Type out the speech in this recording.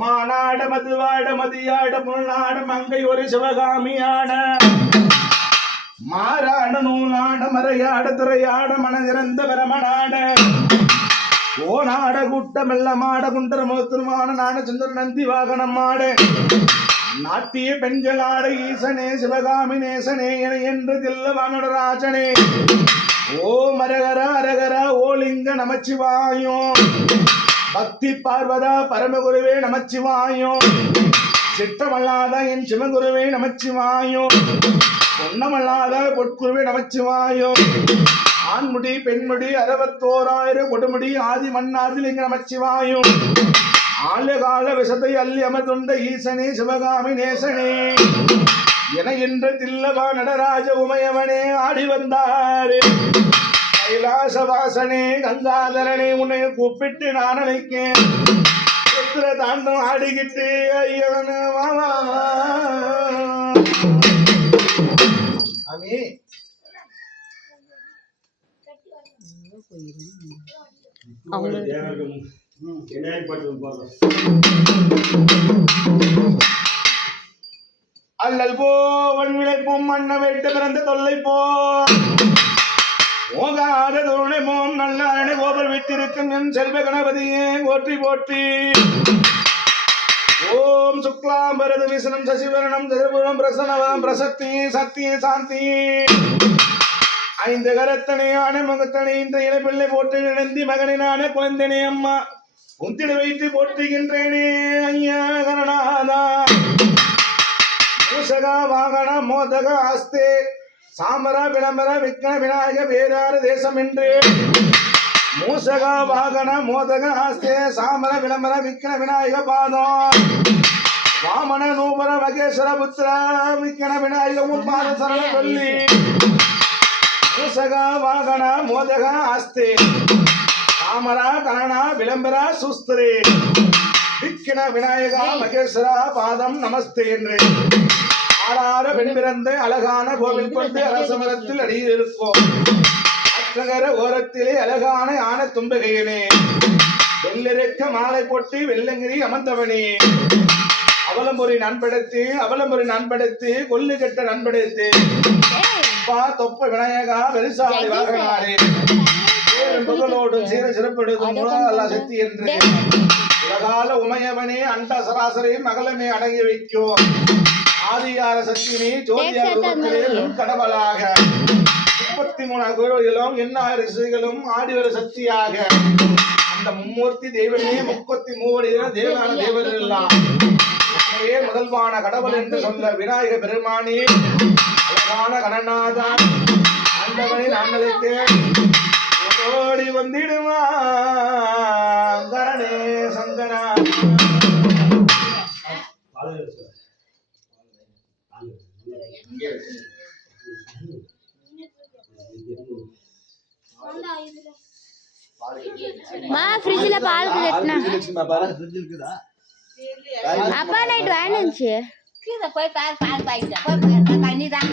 மானாட மதுவாட மதியாட முன்னாட மங்கை ஒரு சிவகாமியான மாறாட நூலாட மறையாட துறையாட மனதிறந்த பிரமனாட. ஓநாட கூட்டம் வெள்ளமாட குண்டர் மோத்திருமான நாட சுந்தர நந்தி வாகனம் ஆட. நாத்திய பெண்களாட ஈசனே சிவகாமி நேசனே என என்று தில்ல தில்லவானடராஜனே ஓ மரகரா அரகரா ஓ லிங்க நமச்சிவாயம். பக்தி பார்வதா பரமகுருவே நமச்சிவாயோ. சித்தமல்லாத என் சிவகுருவே நமச்சிவாயோ. பொன்னமல்லாத பொற்குருவே நமச்சிவாயோ. ஆண்முடி பெண்முடி அறுபத்தோராயிரம் கொடுமுடி ஆதி மன்னாதிலிங்க நமச்சிவாயோ. ஆலகால விஷத்தை அள்ளி அமர்ந்துண்ட ஈசனே சிவகாமி நேசனே. என என்ற தில்லவா நடராஜ உமையவனே ஆடி வந்தாரே. கைலாசவாசனே கங்காதரனே உன்னை கூப்பிட்டு நான் அழைக்கேன். சித்திர தாண்டம் ஆடிக்கிட்டு ஐயவன மாமா அமி அல்லல் போவன் விளைப்போம் மண்ண வெட்டு பிறந்த தொல்லை போ. கோபர் என் செல்வ கணபதியே போற்றி போற்றி. ஓம் சுக்லாம் பரத விசனம் சசிவரணம் திருபுரம் பிரசனவரம் பிரசக்தி சக்தி சாந்தி. ஐந்து கரத்தனை ஆன முகத்தனை இந்த இளப்பிள்ளை போட்டு இழந்தி மகனினான குழந்தனே அம்மா. உந்திட வைத்து போட்டுகின்றேனே ஐயா கரணாதா. மூஷக வாகன மோதக ஆஸ்தே. சாமர விளம்பர விக்ன விநாயக வேதார தேசம் என்று மூசக வாகன மோதக ஆஸ்தே சாமர விளம்பர விக்ன விநாயக பாதம். வாமன நூபர மகேஸ்வர புத்திர விக்ன விநாயக உன்பாத சரண சொல்லி. மூசக வாகன மோதக ஆஸ்தே சாமர கரண விளம்பர சுஸ்திரே. விக்கின விநாயகா மகேஸ்வர பாதம் நமஸ்தே என்று. ஆறார பெண் பிறந்து அழகான கோவில் கொண்டு அரசமரத்தில் அடியில் இருக்கும் நகர ஓரத்திலே அழகான ஆன தும்பகையிலே வெள்ளிருக்க மாலை போட்டு வெள்ளங்கிரி அமர்ந்தவனே. அவலம்புரி நண்படுத்தி அவலம்புரி நண்படுத்தி கொல்லு கெட்ட நண்படுத்தி. பா தொப்ப விநாயகா வெரிசாலி வாகனாரே. பேரும் சீர சிறப்பெடுக்கும் முழால சக்தி என்று. உலகால உமையவனே அண்ட சராசரி மகளமே அடங்கி வைக்கும். ஆதியார சக்தினி ஜோதியார் கடவுளாக. முப்பத்தி மூணு எண்ணாயிரம் ரிஷிகளும் ஆடி வர சக்தியாக. அந்த மும்மூர்த்தி தெய்வமே முப்பத்தி மூவடி தேவனான தேவர் எல்லாம் முதல்வான கடவுள் என்று சொல்ல விநாயக பெருமானி அழகான கணநாதான் ஆண்டவனின் ஆண்டலுக்கு ஓடி வந்திடுமா கரணே சங்கரா you. மா ஃப்ரிட்ஜ்ல பால் கட்டினா அப்பா நைட் வேணுச்சு போய் பால் பால் பாய்ச்சா போய் தண்ணி தான்